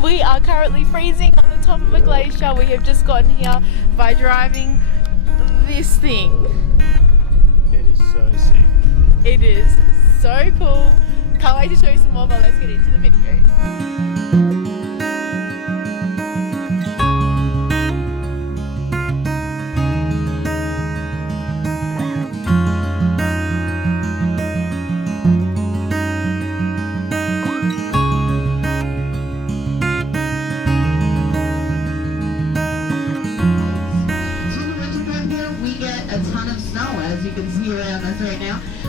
We are currently freezing on the top of a glacier. We have just gotten here by driving this thing. It is so sick. It is so cool. Can't wait to show you some more, but let's get into the video.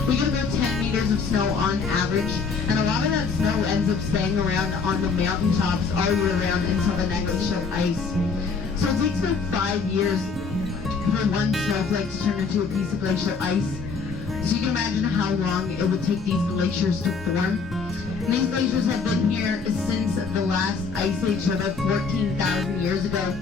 We get about 10 meters of snow on average, and a lot of that snow ends up staying around on the mountaintops all year round until the next glacial ice. So it takes about 5 years for one snowflake to turn into a piece of glacial ice. So you can imagine how long it would take these glaciers to form. And these glaciers have been here since the last ice age, so about 14,000 years ago,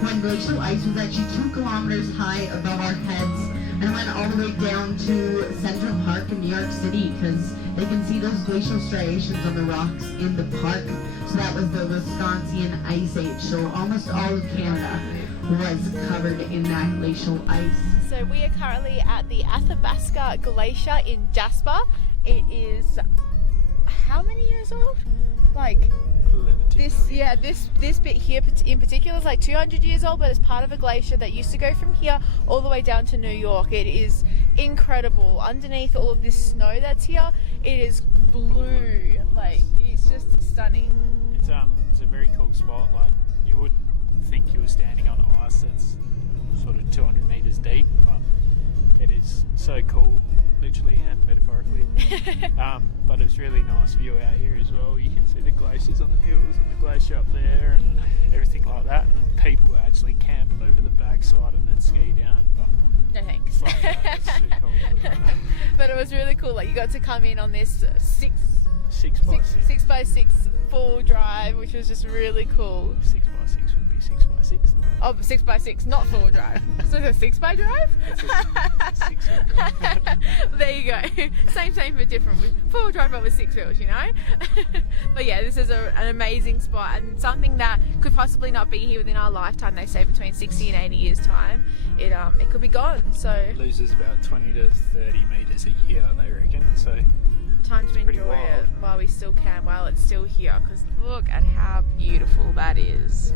when glacial ice was actually 2 kilometers high above our heads. And it went all the way down to Central Park in New York City, because they can see those glacial striations on the rocks in the park. So that was the Wisconsin Ice Age. So almost all of Canada was covered in that glacial ice. So we are currently at the Athabasca Glacier in Jasper. It is how many years old? Like this bit here in particular is like 200 years old, but it's part of a glacier that used to go from here all the way down to New York. It is incredible. Underneath all of this snow that's here, it is blue. Like, it's just stunning. It's a very cool spot. Like, you would think you were standing on ice that's sort of 200 meters deep, but it is so cool, literally and metaphorically. But it's really nice view out here as well. You can see the glaciers on the hills and the glacier up there and everything like that. And people actually camp over the backside and then ski down. But no thanks. like that, it's too cool. But it was really cool. Like, you got to come in on this 6x6 full drive, which was just really cool. 6x6 would be 6x6. Oh, 6x6, not full drive. So it's a 6x drive? It's a 6-wheel drive. There you go. Same but different. Full drive but with 6 wheels, you know? But yeah, this is an amazing spot, and something that could possibly not be here within our lifetime. They say between 60 and 80 years time, it could be gone. So it loses about 20 to 30 meters a year, they reckon. So time to enjoy it while we still can, while it's still here, because look at how beautiful that is.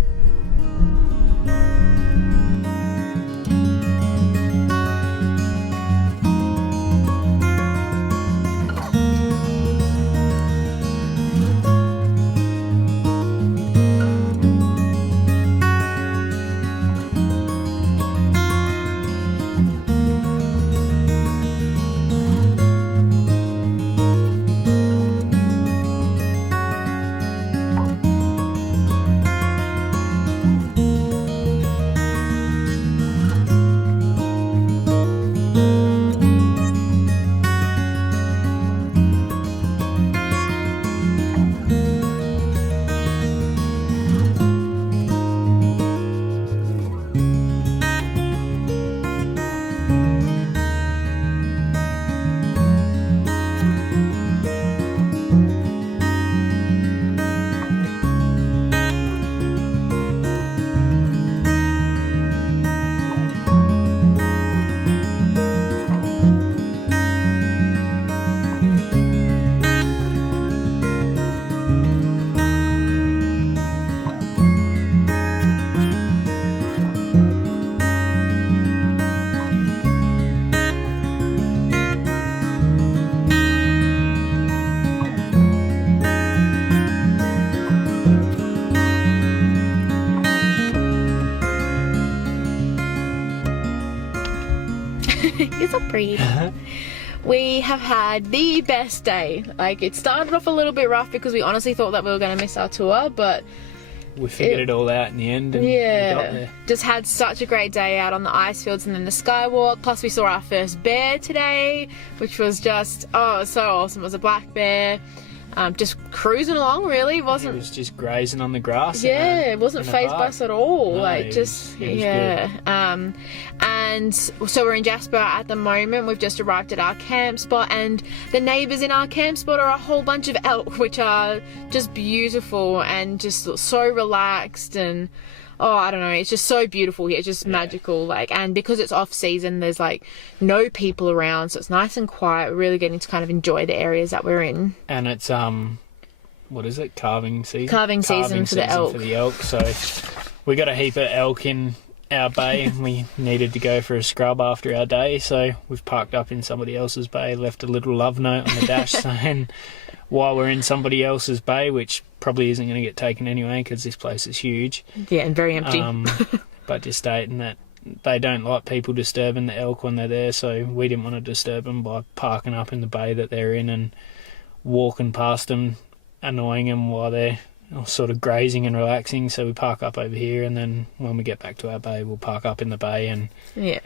You're so pretty. We have had the best day. Like, it started off a little bit rough because we honestly thought that we were going to miss our tour, but we figured it all out in the end, and we got there. Just had such a great day out on the Icefields and then the Skywalk. Plus we saw our first bear today, which was just so awesome. It was a black bear. just cruising along. Really, He wasn't. was just grazing on the grass. Yeah, it wasn't phased by us at all. No, like, it just was yeah. And so we're in Jasper at the moment. We've just arrived at our camp spot, and the neighbours in our camp spot are a whole bunch of elk, which are just beautiful and just so relaxed, and oh, I don't know, it's just so beautiful here. It's just magical. Like, and because it's off season, there's like no people around, so it's nice and quiet. We're really getting to kind of enjoy the areas that we're in. And it's what is it? Carving season. Carving season for the elk. For the elk. So we got a heap of elk in our bay, and we needed to go for a scrub after our day, so we've parked up in somebody else's bay, left a little love note on the dash saying while we're in somebody else's bay, which probably isn't going to get taken anyway because this place is huge. Yeah, and very empty. But just stating that they don't like people disturbing the elk when they're there, so we didn't want to disturb them by parking up in the bay that they're in and walking past them, annoying them while they're sort of grazing and relaxing. So we park up over here, and then when we get back to our bay, we'll park up in the bay, and yeah,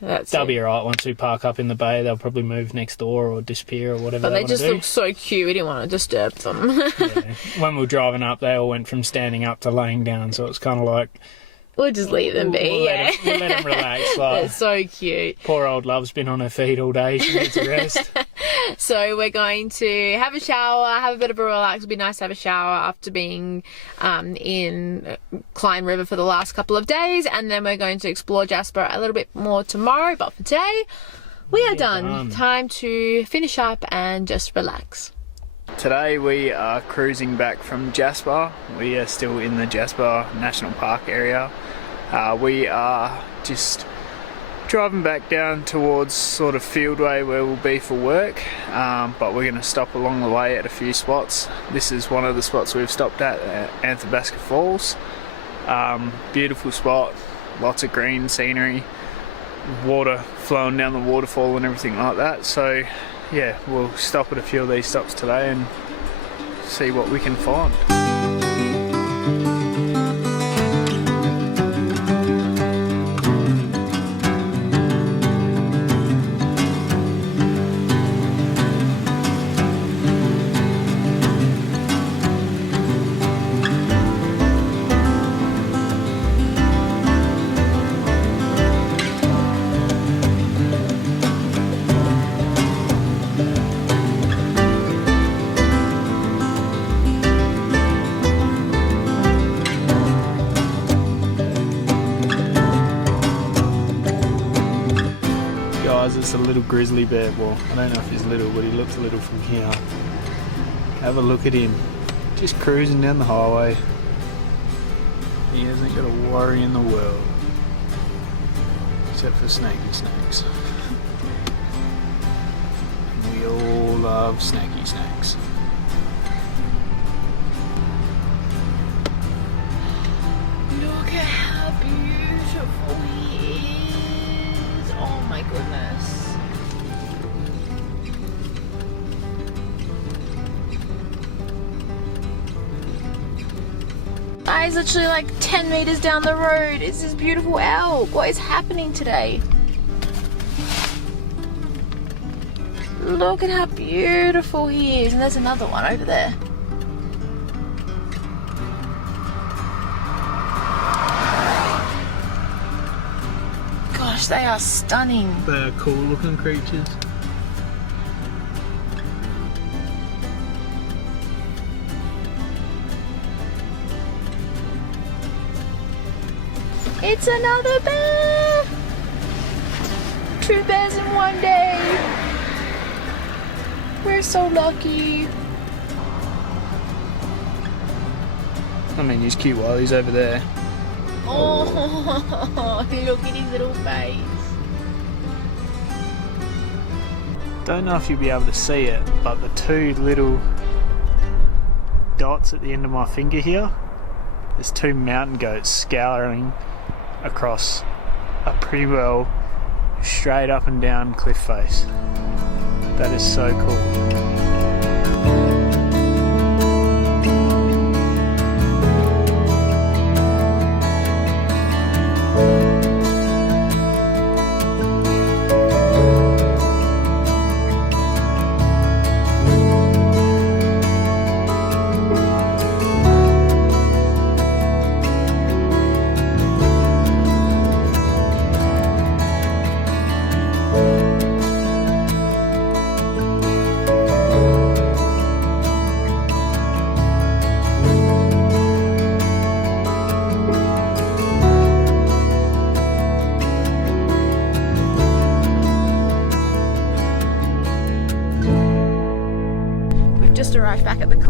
they'll be alright. Once we park up in the bay, they'll probably move next door or disappear or whatever. But they just look so cute. We didn't want to disturb them. Yeah. When we were driving up, they all went from standing up to laying down, so it's kind of like we'll just leave them be. We'll let them relax. Like, they're so cute. Poor old Love's been on her feet all day. She needs a rest. So we're going to have a shower, have a bit of a relax. It'll be nice to have a shower after being in Klein River for the last couple of days, and then we're going to explore Jasper a little bit more tomorrow. But for today, we are done. Time to finish up and just relax. Today we are cruising back from Jasper. We are still in the Jasper National Park area. We are just driving back down towards sort of Fieldway where we'll be for work, but we're going to stop along the way at a few spots. This is one of the spots we've stopped at Athabasca Falls. Beautiful spot, lots of green scenery, water flowing down the waterfall and everything like that. So yeah, we'll stop at a few of these stops today and see what we can find. It's a little grizzly bear. Well, I don't know if he's little, but he looks little from here. Have a look at him. Just cruising down the highway. He hasn't got a worry in the world. Except for snaky snakes. And we all love snaky snakes. Look at how beautiful he is. Oh my goodness. Guys, literally like 10 meters down the road is this beautiful elk. What is happening today? Look at how beautiful he is. And there's another one over there. Gosh, they are stunning. They are cool looking creatures. It's another bear! 2 bears in one day. We're so lucky. I mean, he's cute while he's over there. Oh, look at his little face. Don't know if you'll be able to see it, but the 2 little dots at the end of my finger here, there's 2 mountain goats scouring across a pretty well straight up and down cliff face. That is so cool.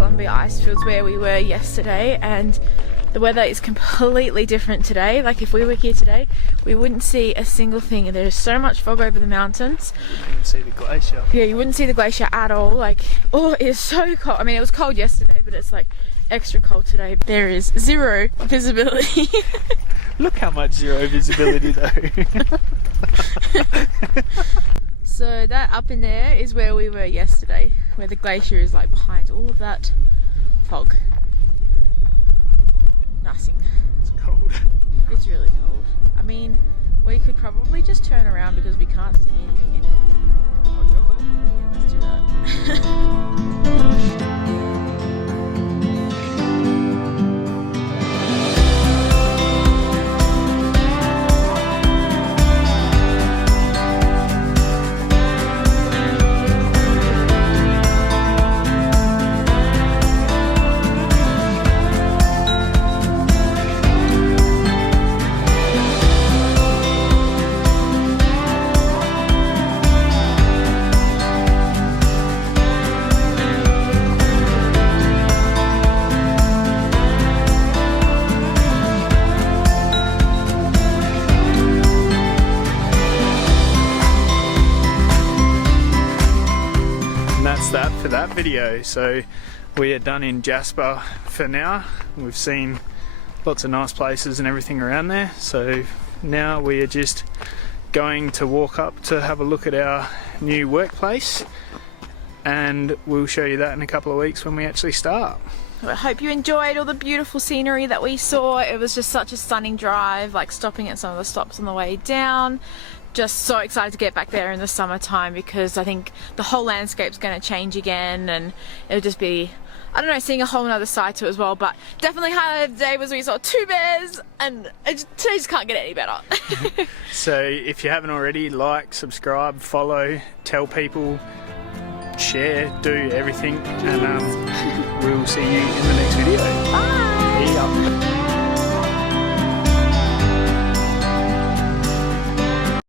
Columbia Icefields where we were yesterday, and the weather is completely different today. Like if we were here today, we wouldn't see a single thing, and there's so much fog over the mountains. You wouldn't even see the glacier. Yeah, you wouldn't see the glacier at all. Like, oh, it is so cold. I mean, it was cold yesterday, but it's like extra cold today. There is zero visibility. Look how much zero visibility though. So that up in there is where we were yesterday, where the glacier is like behind all of that fog. Nothing. It's cold. It's really cold. I mean, we could probably just turn around because we can't see anything anymore. Hot chocolate? Yeah, let's do that. That for that video. So we are done in Jasper for now. We've seen lots of nice places and everything around there, so now we are just going to walk up to have a look at our new workplace, and we'll show you that in a couple of weeks when we actually start. I hope you enjoyed all the beautiful scenery that we saw. It was just such a stunning drive, like stopping at some of the stops on the way down. Just so excited to get back there in the summertime, because I think the whole landscape's going to change again, and it'll just be, I don't know, seeing a whole other side to it as well. But definitely highlight of the day was we saw 2 bears, and today just can't get any better. So if you haven't already, like, subscribe, follow, tell people, share, do everything, and we'll see you in the next video. Bye! See ya.